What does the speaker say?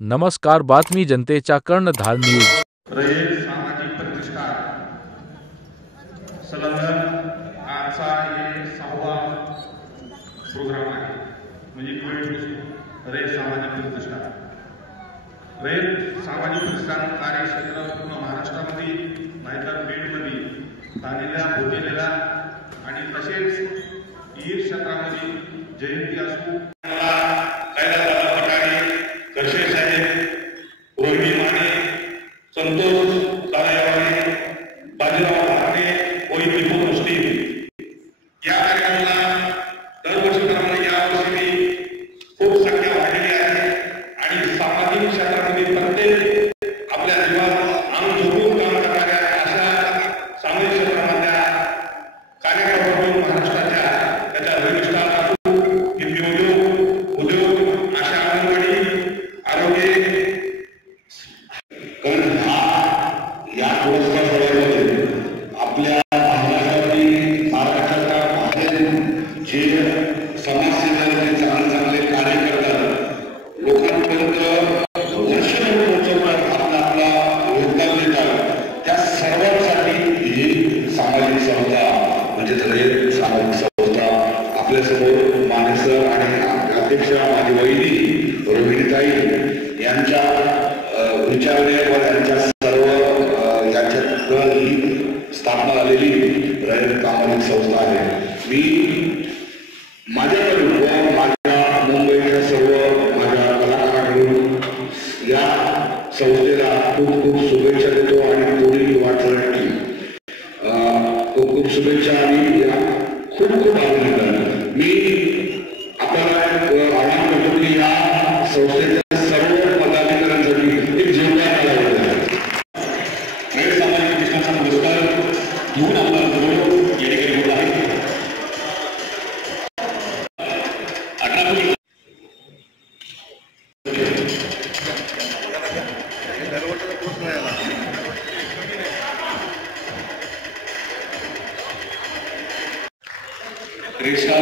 नमस्कार, बातमी जनतेच्या कर्णधार न्यूज. रयत सामाजिक प्रतिष्ठान संलग्न आजचा हे 6वा प्रोग्राम आहे. म्हणजे रयत सामाजिक प्रतिष्ठान सामाजिक कार्यक्षेत्र पूर्ण महाराष्ट्रामध्ये नाहीतर बीडमध्ये झालेल्या भोगलेल्या आणि तसेच इतर क्षेत्रामध्ये जयंती असू संतोष साहेबांनी बाजीराव भाकरे वैदिक मुस्लिम या कार्यक्रमाला दरवर्षीप्रमाणे यावर्षी खूप संख्या वाढलेली आहे आणि सामाजिक क्षेत्रामध्ये प्रत्येक आपल्या जीवात अंग झोपून काम करणाऱ्या अशा सामाजिक क्षेत्रामधल्या कार्यक्रमातून महाराष्ट्राच्या त्याच्या प्रतिष्ठान उद्योग अशा अंगणवाडी आरोग्य या पुरस्कारामध्ये आपल्या महाराष्ट्रातील महाराष्ट्राच्या बाहेर जे समाजसेवेचे चांगले चांगले कार्य करतात, लोकांपर्यंत वर्षभर पोहोचवतात, आपला योगदान देतात, त्या सर्वांसाठी ही सामाजिक संस्था म्हणजे रयत सामाजिक संस्था आपल्यासमोर मानेसर आणि अध्यक्ष माझी वहिनी रोहिणीताई यांच्या विचारण्यावर यांच्या स्थापना झालेली रयत सामाजिक संस्था आहे. मी माझ्याकडून व माझ्या मुंबईच्या सर्व माझ्या कलाकारांकडून या संस्थेला खूप खूप शुभेच्छा देतो आणि पुढील वाटचालीसाठी खूप खूप शुभेच्छा आणि या खूप खूप अभिनंदन. मी आपल्याला आवाहन करतो की या संस्थेच्या सर्व पदाधिकाऱ्यांसाठी एक जोरदार आवाहन आहे. रयत सामाजिक प्रतिष्ठानचा पुरस्कार घेऊन आपल्याला जवळ या ठिकाणी होत आहे. रेशा